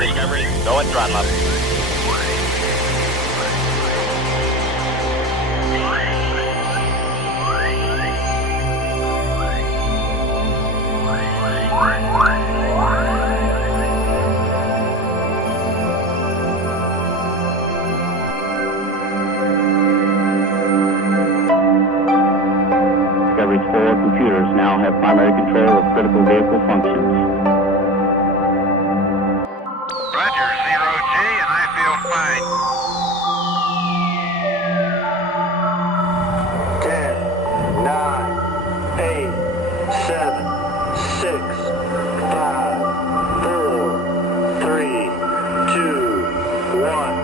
Discovery, go at throttle up. Discovery's 4 computers now have primary control of critical vehicle functions. Roger, 0G, and I feel fine. 10, 9, 8, 7, 6, 5, 4, 3, 2, 1.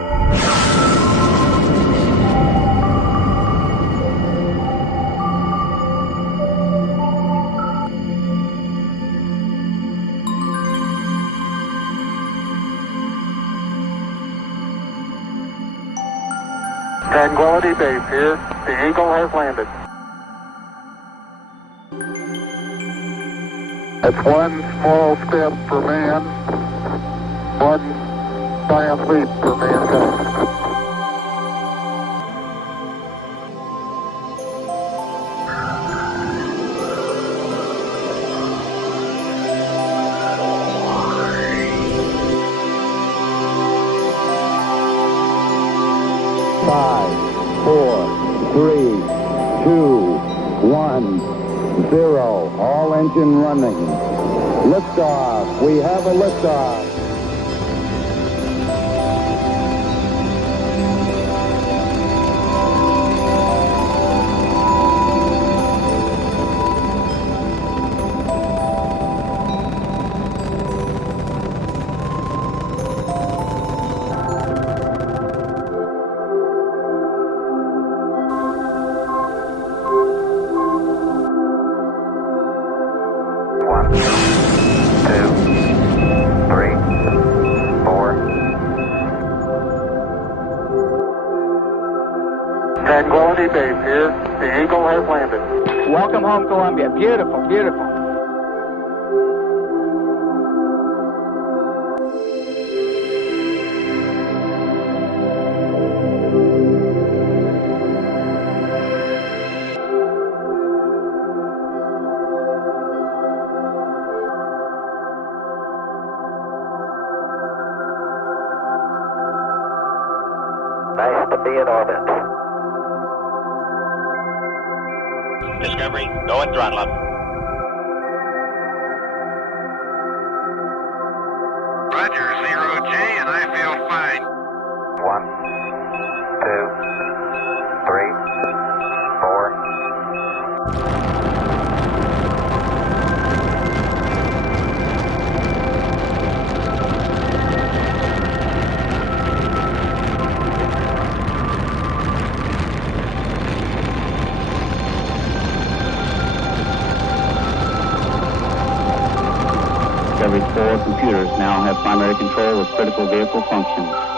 Tranquility Base here. The Eagle has landed. It's one small step for man, one giant leap for mankind. Five, 4, 3, 2, 1, 0. All engine running. Liftoff. We have a liftoff. Tranquility Base here. The Eagle has landed. Welcome home, Columbia. Beautiful, beautiful. Nice to be in orbit. Discovery, go at throttle up. Roger, 0G, and I feel fine. 1, 2, 3, 4. Discovery's 4 computers now have primary control of critical vehicle functions.